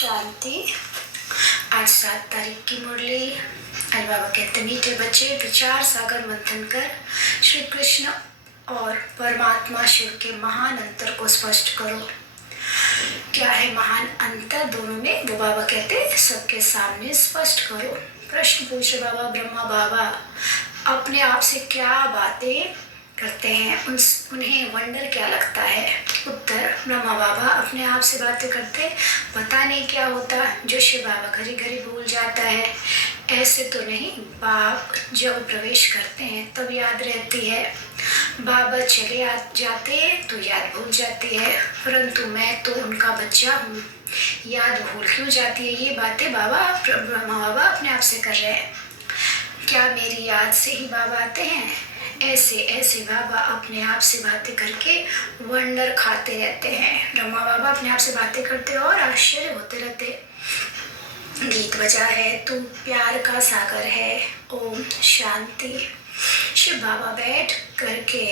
शांति। आज 7 तारीख की मुरली। आज बाबा कहते मीठे बच्चे विचार सागर मंथन कर श्री कृष्ण और परमात्मा शिव के महान अंतर को स्पष्ट करो। क्या है महान अंतर दोनों में, वो बाबा कहते सबके सामने स्पष्ट करो। प्रश्न पूछ रहे बाबा ब्रह्मा बाबा अपने आप से क्या बातें करते हैं, उन्हें वंडर क्या लगता है। उत्तर ब्रह्मा बाबा अपने आप से बातें करते पता नहीं क्या होता, जो शिव बाबा घड़ी घड़ी भूल जाता है। ऐसे तो नहीं, बाप जब प्रवेश करते हैं तब याद रहती है, बाबा चले जाते तो याद भूल जाती है, परंतु मैं तो उनका बच्चा हूँ, याद भूल क्यों जाती है। ये बातें बाबा ब्रह्मा बाबा अपने आप से कर रहे हैं। क्या मेरी याद से ही बाबा आते हैं। ऐसे ऐसे बाबा अपने आप से बातें करके वंडर खाते रहते हैं। ब्रह्मा बाबा अपने आप से बातें करते और आश्चर्य होते रहते। गीत बजा है तू प्यार का सागर है, ओम शांति। शिव बाबा बैठ करके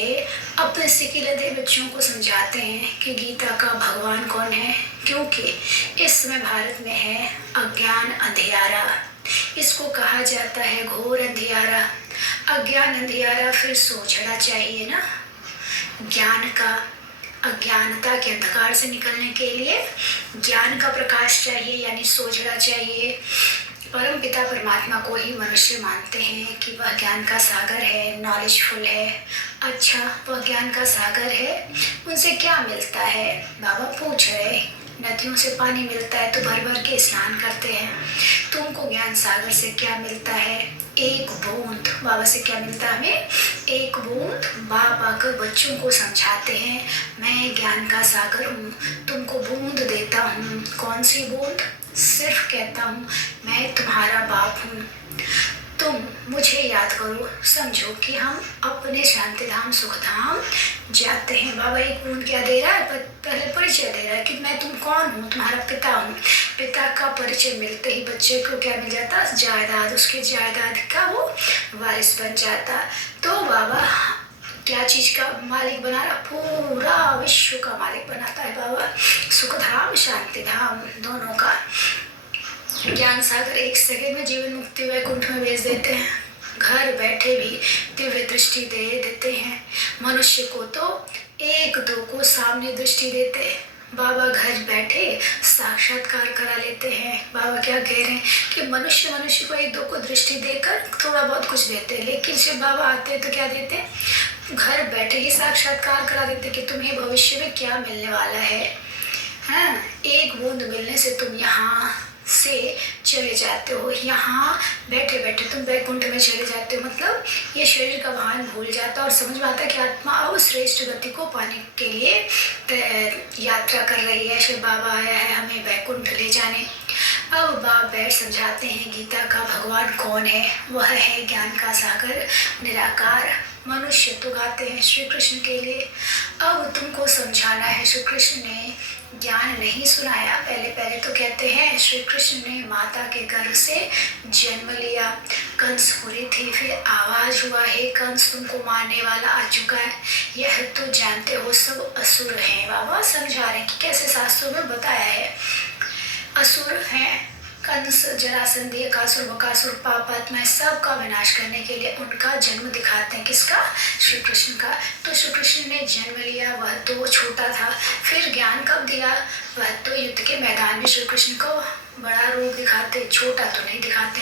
अपने सिकिलदे बच्चों को समझाते हैं कि गीता का भगवान कौन है, क्योंकि इस समय भारत में है अज्ञान अंधियारा। इसको कहा जाता है घोर अंधियारा। अज्ञान अंधियारा फिर सोझड़ा चाहिए ना। ज्ञान का अज्ञानता के अंधकार से निकलने के लिए ज्ञान का प्रकाश चाहिए, यानी सोझड़ा चाहिए। परम पिता परमात्मा को ही मनुष्य मानते हैं कि वह ज्ञान का सागर है, नॉलेजफुल है। अच्छा, वह ज्ञान का सागर है, उनसे क्या मिलता है। बाबा पूछ रहे, नदियों से पानी मिलता है तो भर भर के स्नान करते हैं, तुमको ज्ञान सागर से क्या मिलता है। एक बूंद। बाबा से क्या मिलता है हमें, एक बूंद। बाप आकर बच्चों को समझाते हैं मैं ज्ञान का सागर हूँ, तुमको बूंद देता हूँ। कौन सी बूंद, सिर्फ कहता हूँ मैं तुम्हारा बाप हूँ, तुम मुझे याद करो। समझो कि हम अपने शांति धाम सुख धाम जाते हैं। बाबा एक बूंद क्या दे रहा है, पहले परिचय दे रहा है कि मैं तुम कौन हूँ, तुम्हारा पिता हूँ। पिता का परिचय मिलते ही बच्चे को क्या मिल जाता, जायदाद। उसके जायदाद का वो वारिस बन जाता। तो बाबा क्या चीज का मालिक बना रहा, पूरा विश्व का मालिक बनाता है बाबा। सुख धाम शांति धाम दोनों का। ज्ञान सागर एक सेकंड में जीवन मुक्ति वैकुंठ में भेज देते हैं। घर बैठे भी दिव्य दृष्टि दे देते हैं। मनुष्य को तो एक दो को सामने दृष्टि देते, बाबा घर बैठे साक्षात्कार करा लेते हैं। बाबा क्या कह रहे हैं कि मनुष्य को एक दो को दृष्टि देकर थोड़ा बहुत कुछ देते हैं, लेकिन जब बाबा आते हैं तो क्या देते हैं, घर बैठे ही साक्षात्कार करा देते कि तुम्हें भविष्य में क्या मिलने वाला है। हाँ, एक बूंद मिलने से तुम यहाँ से चले जाते हो, यहाँ बैठे बैठे तुम वैकुंठ में चले जाते हो। मतलब ये शरीर का भान भूल जाता और समझ में आता है कि आत्मा अब श्रेष्ठ गति को पाने के लिए यात्रा कर रही है। शिव बाबा आया है हमें वैकुंठ ले जाने। अब बाप बैठ समझाते हैं गीता का भगवान कौन है। वह है ज्ञान का सागर निराकार। मनुष्य तो गाते हैं श्री कृष्ण के लिए, अब तुमको समझाना है। श्री कृष्ण ने ज्ञान नहीं सुनाया। पहले तो कहते हैं श्री कृष्ण ने माता के गर्भ से जन्म लिया, कंस पूरी थी, फिर आवाज हुआ हे कंस तुमको मारने वाला आ चुका है। यह तो जानते हो सब असुर हैं। बाबा समझा रहे कि कैसे शास्त्रों में बताया है असुर हैं। कंस जरासंध कासुर बकासुर पापात्मा सबका विनाश करने के लिए उनका जन्म दिखाते हैं। किसका, श्री कृष्ण का। तो श्री कृष्ण ने जन्म लिया, वह तो छोटा था। फिर ज्ञान कब दिया, वह तो युद्ध के मैदान में श्री कृष्ण को बड़ा रूप दिखाते, छोटा तो नहीं दिखाते।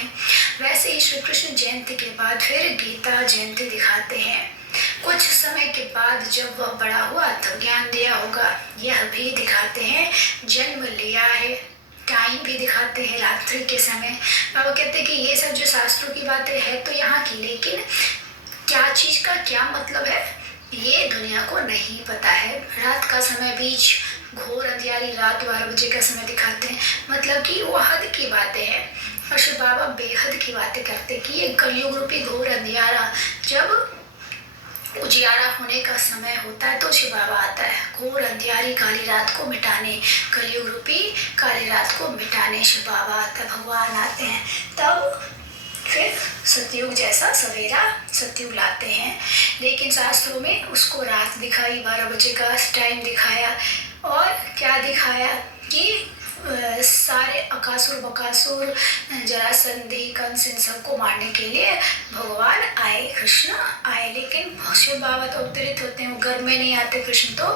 वैसे ही श्री कृष्ण जयंती के बाद फिर गीता जयंती दिखाते हैं। कुछ समय के बाद जब वह बड़ा हुआ तो ज्ञान दिया होगा, यह भी दिखाते हैं। जन्म लिया है, टाइम भी दिखाते हैं रात्रि के समय। बाबा कहते हैं कि ये सब जो शास्त्रों की बातें हैं तो यहाँ की, लेकिन क्या चीज का क्या मतलब है ये दुनिया को नहीं पता है। रात का समय बीच घोर अंधियारी रात 12 बजे का समय दिखाते हैं, मतलब कि वो हद की बातें हैं। और शिव बाबा बेहद की बातें करते कि ये कलयुग रूपी घोर अंधियारा जब उजियारा होने का समय होता है तो शिव बाबा आता है घोर अंधियारी काली रात को मिटाने। कलयुग रूपी काली रात को मिटाने शिव बाबा आता है, भगवान आते हैं। तब फिर सतयुग जैसा सवेरा सतयुग लाते हैं। लेकिन शास्त्रों में उसको रात दिखाई, 12 बजे का टाइम दिखाया। और क्या दिखाया कि सारे अकासुर बकासुर जरासंधि कंस इन सबको मारने के लिए भगवान आए, कृष्ण आए। लेकिन शिव बाबा तो अवतरित होते हैं, वो गर्भ में नहीं आते। कृष्ण तो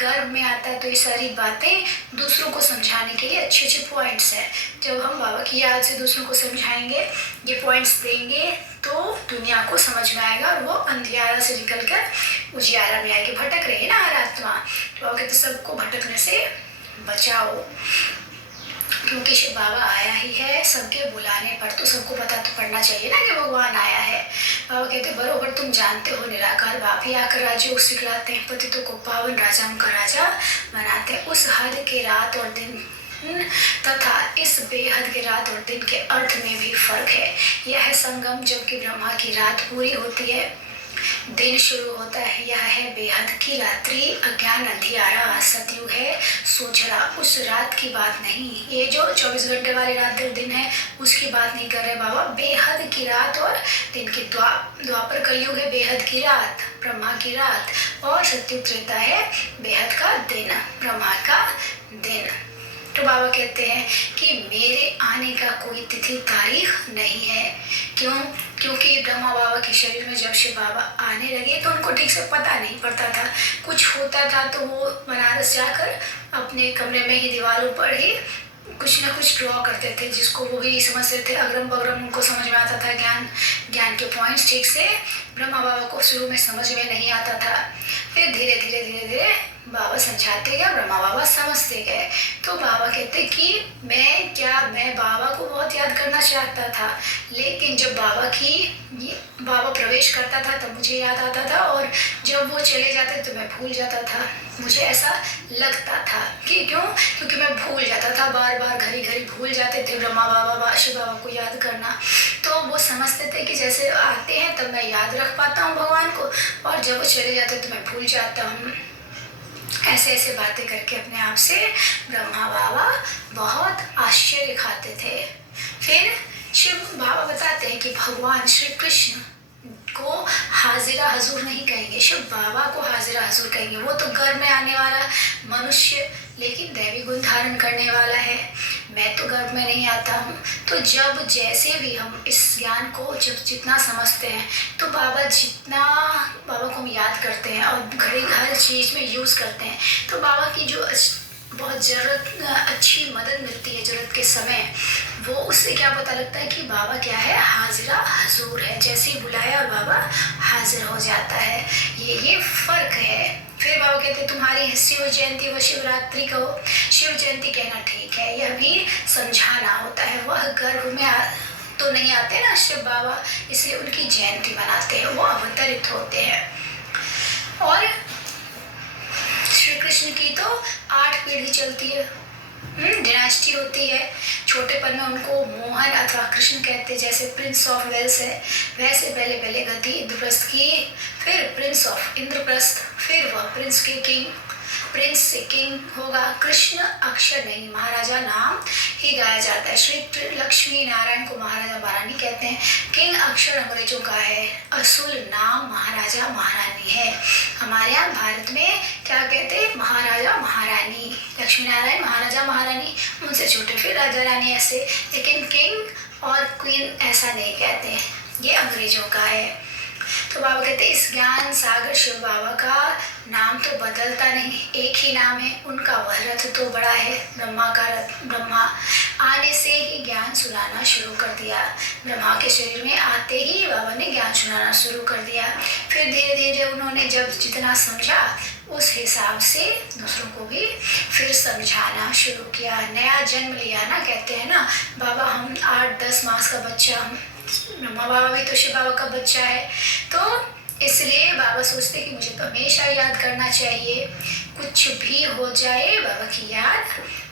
गर्भ में आता है। तो ये सारी बातें दूसरों को समझाने के लिए अच्छे अच्छे पॉइंट्स हैं। जब हम बाबा की याद से दूसरों को समझाएंगे, ये पॉइंट्स देंगे, तो दुनिया को समझ में आएगा और वो अंधियारा से निकलकर उजियारा में आएगी। भटक रही है ना हर आत्मा, तो कहते सबको भटकने से बचाओ, क्योंकि शिव बाबा आया ही है। सबके बुलाने पर तो सबको पता तो पड़ना चाहिए ना कि भगवान आया है। बाबा कहते बरोबर तुम जानते हो निराकार बाप ही आकर राज्य सिखलाते हैं, पतितों को पावन राजा का राजा बनाते हैं। उस हद के रात और दिन तथा इस बेहद के रात और दिन के अर्थ में भी फर्क है। यह संगम जबकि ब्रह्मा की रात पूरी होती है, दिन शुरू होता है, यह है बेहद की रात्रि, अज्ञान अंधियारा सतयुग है सोझरा। उस रात की बात नहीं, ये जो 24 घंटे वाली रात और दिन है उसकी बात नहीं कर रहे बाबा। बेहद की रात और दिन की द्वापर कलयुग है बेहद की रात, ब्रह्मा की रात, और सतयुग त्रेता है बेहद का दिन, ब्रह्मा का दिन। तो बाबा कहते हैं कि मेरे आने का कोई तिथि तारीख नहीं है। क्यों? क्योंकि ब्रह्मा बाबा के शरीर में जब शिव बाबा आने लगे तो उनको ठीक से पता नहीं पड़ता था। कुछ होता था तो वो बनारस जाकर अपने कमरे में ही दीवारों पर ही कुछ ना कुछ ड्रॉ करते थे, जिसको वो भी समझते थे। अग्रम बग्रम उनको समझ में आता था, ज्ञान के पॉइंट्स ठीक से ब्रह्मा बाबा को शुरू में समझ में नहीं आता था। फिर धीरे धीरे बाबा समझाते गए, ब्रह्मा बाबा समझते गए। तो बाबा कहते कि मैं बाबा को बहुत याद करना चाहता था, लेकिन जब बाबा प्रवेश करता था तब मुझे याद आता था, और जब वो चले जाते तो मैं भूल जाता था। मुझे ऐसा लगता था कि क्यों? क्योंकि मैं भूल जाता था, बार बार घड़ी भूल जाते थे ब्रह्मा बाबा शिव बाबा को याद करना। तो वो समझते थे कि जैसे आते हैं तब मैं याद रख पाता हूँ भगवान को, और जब वो चले जाते तो मैं भूल जाता हूँ। ऐसे बातें करके अपने आप से ब्रह्मा बाबा बहुत आश्चर्य खाते थे। फिर शिव बाबा बताते हैं कि भगवान श्री कृष्ण को हाजिरा हजूर नहीं कहेंगे, शिव बाबा को हाजिरा हजूर कहेंगे। वो तो घर में आने वाला मनुष्य, लेकिन दैवी गुण धारण करने वाला है। मैं तो गर्भ में नहीं आता हूँ। तो जब जैसे भी हम इस ज्ञान को जितना समझते हैं, तो बाबा को हम याद करते हैं और हर चीज़ में यूज़ करते हैं, तो बाबा की जो बहुत अच्छी मदद मिलती है ज़रूरत के समय, वो उससे क्या पता लगता है कि बाबा क्या है, हाजिरा हजूर है। जैसे ही बुलाया और बाबा हाजिर हो जाता है। ये फ़र्क है। फिर बाबा कहते तुम्हारी शिव जयंती व शिवरात्रि कहो। शिव जयंती कहना ठीक है, यह भी समझाना होता है। वह गर्भ में तो नहीं आते ना शिव बाबा, इसलिए उनकी जयंती मनाते हैं, वो अवतरित होते हैं। और श्री कृष्ण की तो 8 पीढ़ी चलती है, डिनास्टी होती है। छोटेपन में उनको मोहन अथवा कृष्ण कहते, जैसे प्रिंस ऑफ वेल्स है, वैसे पहले गति इंद्रप्रस्थ की, फिर प्रिंस ऑफ इंद्रप्रस्थ, फिर वह प्रिंस से किंग होगा। कृष्ण अक्षर नहीं, महाराजा नाम ही गाया जाता है। श्री लक्ष्मी नारायण को महाराजा महारानी कहते हैं। किंग अक्षर अंग्रेजों का है, असूल नाम महाराजा महारानी है। हमारे यहाँ भारत में क्या कहते हैं, महाराजा महारानी, लक्ष्मी नारायण महाराजा महारानी, उनसे छोटे फिर राजा रानी ऐसे, लेकिन किंग और क्वीन ऐसा नहीं कहते, ये अंग्रेजों का है। तो बाबा कहते इस ज्ञान सागर शिव बाबा का नाम तो बदलता नहीं, एक ही नाम है उनका। वह रथ तो बड़ा है, ब्रह्मा का रथ। ब्रह्मा आने से ही ज्ञान सुनाना शुरू कर दिया। ब्रह्मा के शरीर में आते ही बाबा ने ज्ञान सुनाना शुरू कर दिया। फिर धीरे धीरे उन्होंने जब जितना समझा उस हिसाब से दूसरों को भी फिर समझाना शुरू किया। नया जन्म लिया ना, कहते हैं ना बाबा हम 8-10 मास का बच्चा, हम ब्रह्मा बाबा भी तो शिव बाबा का बच्चा है। तो इसलिए बाबा सोचते कि मुझे तो हमेशा याद करना चाहिए, कुछ भी हो जाए बाबा की याद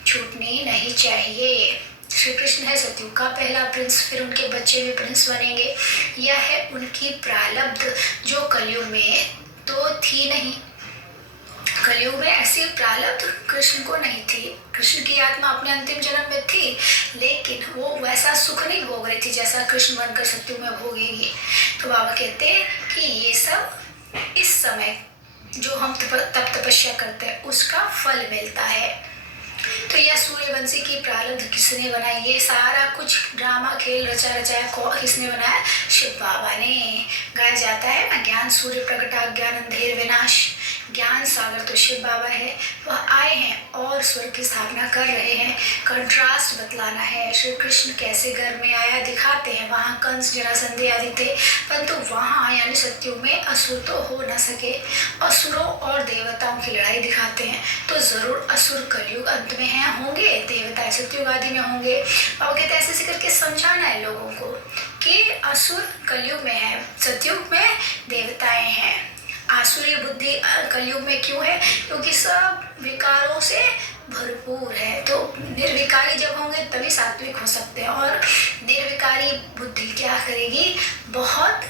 छूटनी नहीं चाहिए। श्री कृष्ण है सतयुग का पहला प्रिंस, फिर उनके बच्चे भी प्रिंस बनेंगे। यह है उनकी प्रारब्ध, जो कलयुग में तो थी नहीं। कलयुग में ऐसी प्रारब्ध कृष्ण को नहीं थी। कृष्ण की आत्मा अपने अंतिम जन्म में थी, लेकिन वो वैसा सुख नहीं भोग रही थी जैसा कृष्ण बनकर सत्युग में भोगेंगी। तो बाबा कहते हैं कि ये सब इस समय जो हम तप तपस्या करते हैं उसका फल मिलता है। तो यह सूर्य बंसी की प्रारब्ध किसने बनाई, ये सारा कुछ ड्रामा खेल रचा रचाया किसने बनाया, शिव बाबा ने। गाया जाता है ना, ज्ञान सूर्य प्रगटा ज्ञान अंधेर विनाश, ज्ञान सागर तो शिव बाबा है, वह आए हैं और स्वर्ग की स्थापना कर रहे हैं। कंट्रास्ट बतलाना है, श्री कृष्ण कैसे घर में आया दिखाते हैं। वहाँ कंस जरासंध आदि थे, परंतु वहाँ यानी सत्युग में असुर तो हो न सके। असुरों और देवताओं की लड़ाई दिखाते हैं, तो जरूर असुर कलयुग अंत में है होंगे, देवता सत्युग आदि में होंगे। और कहते ऐसे ऐसे करके समझाना है लोगों को कि असुर कलयुग में है, सत्युग में देवताएं हैं। आसुरी बुद्धि कलयुग में क्यों है, क्योंकि सब विकारों से भरपूर है। तो निर्विकारी जब होंगे तभी सात्विक हो सकते हैं, और निर्विकारी बुद्धि क्या करेगी, बहुत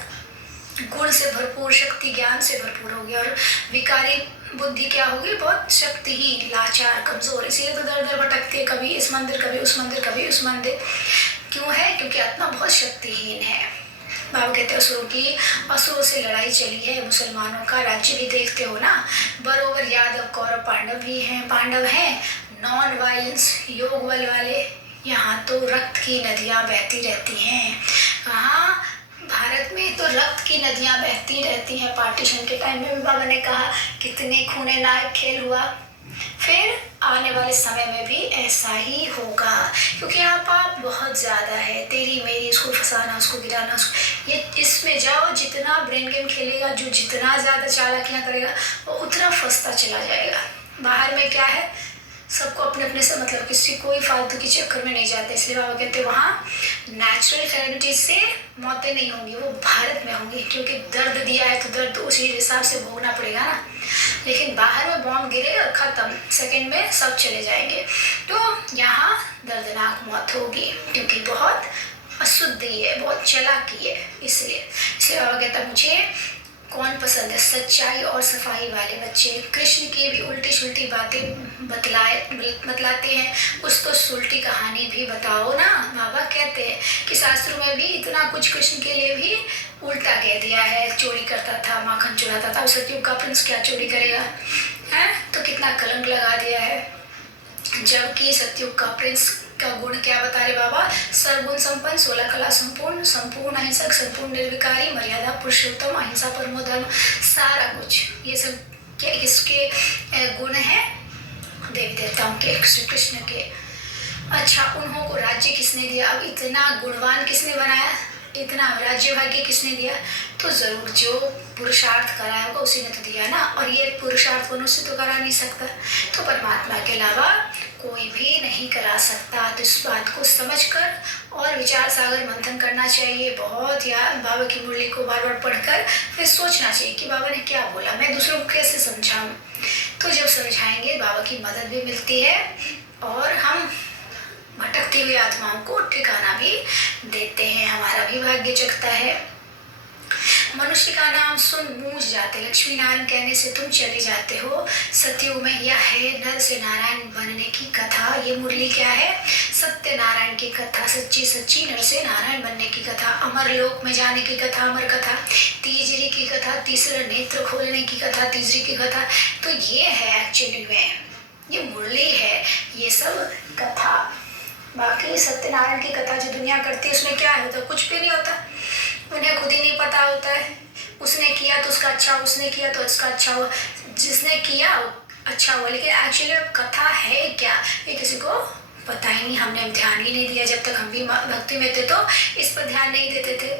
गुण से भरपूर, शक्ति ज्ञान से भरपूर होगी। और विकारी बुद्धि क्या होगी, बहुत शक्तिहीन, लाचार, कमजोर। इसीलिए तो दर दर भटकती है, कभी इस मंदिर कभी उस मंदिर कभी उस मंदिर। क्यों है, क्योंकि आत्मा बहुत शक्तिहीन है। बाबा कहते हैं असुरों से लड़ाई चली है, मुसलमानों का राज्य भी देखते हो ना, बरोबर यादव कौरव पांडव भी हैं, पांडव हैं नॉन वायलेंस योग बल वाले। यहाँ तो रक्त की नदियाँ बहती रहती हैं। कहाँ, भारत में तो रक्त की नदियाँ बहती रहती हैं। पार्टीशन के टाइम में भी बाबा ने कहा कितने खूने नायक खेल हुआ, फिर आने वाले समय में भी ऐसा ही होगा, क्योंकि यहाँ पाप बहुत ज्यादा है। तेरी मेरी, इसको फंसाना उसको गिराना, उसको ये इसमें जाओ, जितना ब्रेन गेम खेलेगा, जो जितना ज्यादा चालाकियां करेगा वो उतना फंसता चला जाएगा। बाहर में क्या है, सबको अपने अपने से मतलब, किसी कोई फालतू की चक्कर में नहीं जाते। इसलिए बाबा कहते हैं वहाँ नेचुरल कैलेमिटीज से मौतें नहीं होंगी, वो भारत में होंगी, क्योंकि दर्द दिया है तो दर्द उसी हिसाब से भोगना पड़ेगा ना। लेकिन बाहर में बॉम्ब गिरेगा, खत्म, सेकंड में सब चले जाएंगे। तो यहाँ दर्दनाक मौत होगी, क्योंकि बहुत अशुद्धि है, बहुत चालाकी है। इसलिए बाबा कहता मुझे कौन पसंद है, सच्चाई और सफाई वाले बच्चे। कृष्ण की भी उल्टी सुल्टी बातें बतलाते हैं, कुछ तो सुल्टी कहानी भी बताओ ना। बाबा कहते हैं कि शास्त्रों में भी इतना कुछ कृष्ण के लिए भी उल्टा कह दिया है। चोरी करता था, माखन चुराता था, सतयुग का प्रिंस क्या चोरी करेगा, है तो कितना कलंक लगा दिया है। जबकि सतयुग का प्रिंस का गुण क्या बता रहे बाबा, सर्वगुण संपन्न, 16 कला संपूर्ण, संपूर्ण अहिंसक, संपूर्ण निर्विकारी, मर्यादा पुरुषोत्तम, अहिंसा परमो धर्म, सारा कुछ ये सब क्या किसके गुण है, देवी देवताओं के, श्री कृष्ण के। अच्छा, उन्हों को राज्य किसने दिया, अब इतना गुणवान किसने बनाया, इतना राज्य भाग्य किसने दिया, तो जरूर जो पुरुषार्थ करा होगा उसी ने तो दिया ना। और ये पुरुषार्थ मनुष्य तो करा नहीं सकता, तो परमात्मा के अलावा कोई भी नहीं करा सकता। तो इस बात को समझकर और विचार सागर मंथन करना चाहिए बहुत, या बाबा की मुरली को बार बार पढ़कर फिर सोचना चाहिए कि बाबा ने क्या बोला, मैं दूसरों को कैसे समझाऊं। तो जब समझाएंगे बाबा की मदद भी मिलती है, और हम भटकती हुई आत्माओं को ठिकाना भी देते हैं, हमारा भी भाग्य जगता है। मनुष्य का नाम सुन गूंज जाते, लक्ष्मी नारायण कहने से तुम चले जाते हो। सतयुग में यह है नर से नारायण बनने की कथा। ये मुरली क्या है, सत्य नारायण की कथा, सच्ची सच्ची नर से नारायण बनने की कथा, अमर लोक में जाने की कथा, अमर कथा, तीसरी की कथा, तीसरा नेत्र खोलने की कथा, तीसरी की कथा। तो ये है एक्चुअली में, ये मुरली है, ये सब कथा। बाकी सत्यनारायण की कथा जो दुनिया करती है उसमें क्या होता है, कुछ भी नहीं होता, उन्हें खुद ही नहीं पता होता है। उसने किया तो उसका अच्छा, उसने किया तो उसका अच्छा हुआ, जिसने किया अच्छा हुआ, लेकिन एक्चुअली कथा है क्या ये किसी को पता ही नहीं। हमने ध्यान ही नहीं दिया, जब तक हम भी भक्ति में थे तो इस पर ध्यान नहीं देते थे।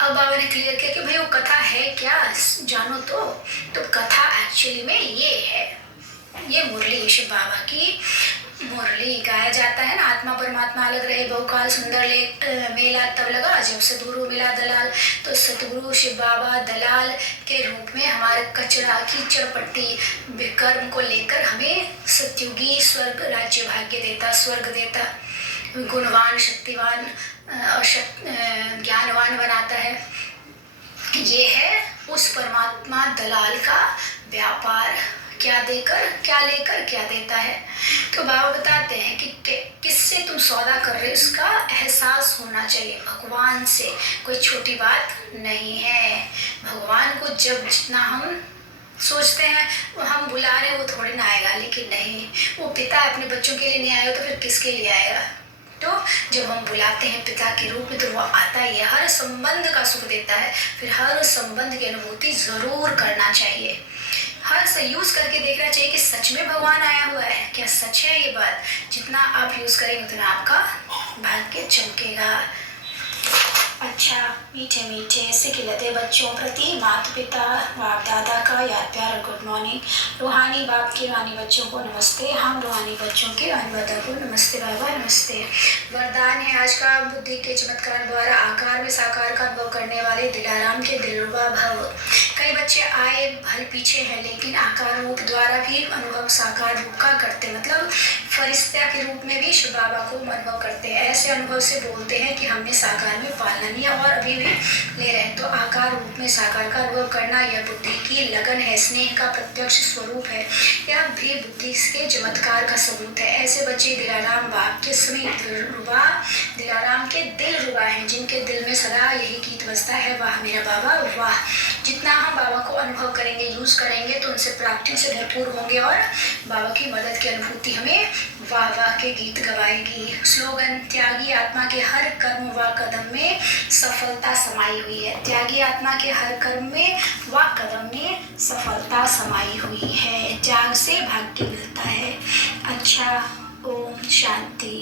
अब बाबा ने क्लियर किया कि भाई वो कथा है क्या, जानो तो कथा एक्चुअली में ये है, ये मुरली शिव बाबा की मुरली। गाया जाता है ना, आत्मा परमात्मा अलग रहे बहुकाल सुंदर मेला तब लगा जब सतगुरु मिला दलाल। तो सतगुरु शिव बाबा दलाल के रूप में हमारे कचरा कीचड़ पट्टी कर्म को लेकर हमें सत्युगी स्वर्ग राज्य भाग्य देता, स्वर्ग देता, गुणवान शक्तिवान और ज्ञानवान बनाता है। ये है उस परमात्मा दलाल का व्यापार, क्या देकर क्या लेकर क्या देता है। तो बाबा बताते हैं कि किससे तुम सौदा कर रहे हो इसका एहसास होना चाहिए। भगवान से कोई छोटी बात नहीं है। भगवान को जब जितना हम सोचते हैं वो हम बुला रहे हैं वो थोड़ी ना आएगा, लेकिन नहीं, वो पिता अपने बच्चों के लिए नहीं आएगा तो फिर किसके लिए आएगा। तो जब हम बुलाते हैं पिता के रूप में तो वो आता ही है, हर संबंध का सुख देता है, फिर हर संबंध की अनुभूति जरूर करना चाहिए, हर से यूज करके देखना चाहिए कि सच में भगवान आया हुआ है, क्या सच है ये बात। जितना आप यूज करेंगे उतना आपका भाग्य चमकेगा। अच्छा, मीठे मीठे सिखिलते बच्चों प्रति माता पिता बाप दादा का याद प्यार और गुड मॉर्निंग। रूहानी बाप के रूहानी बच्चों को नमस्ते, हम रूहानी बच्चों के रूहानी दादा को नमस्ते बाबा नमस्ते। वरदान है आज का, बुद्धि के चमत्कार द्वारा आकार में साकार का अनुभव करने वाले दिलाराम के दिलरुबा भव। कई बच्चे आए भल पीछे हैं लेकिन आकार रूप द्वारा भी अनुभव साकार रूप का करते, मतलब फरिश्ता के रूप में भी शिव बाबा को अनुभव करते हैं। ऐसे अनुभव से बोलते हैं कि हमने साकार में पालना लिया और अभी भी ले रहे हैं। तो आकार रूप में साकार का अनुभव करना यह बुद्धि की लगन है, स्नेह का प्रत्यक्ष स्वरूप है, यह भी बुद्धि के चमत्कार का सबूत है। ऐसे बच्चे दिलाराम बाप के समीप दिलाराम के दिल रुबा हैं, जिनके दिल में सदा यही गीत बजता है, वाह मेरा बाबा वाह। जितना हम बाबा को अनुभव करेंगे, यूज करेंगे तो उनसे प्राप्ति से भरपूर होंगे और बाबा की मदद की अनुभूति हमें वाह वाह के गीत गवाएगी। स्लोगन, त्यागी आत्मा के हर कर्म व कदम में सफलता समाई हुई है। त्यागी आत्मा के हर कर्म में व कदम में सफलता समाई हुई है। त्याग से भाग्य मिलता है। अच्छा, ओम शांति।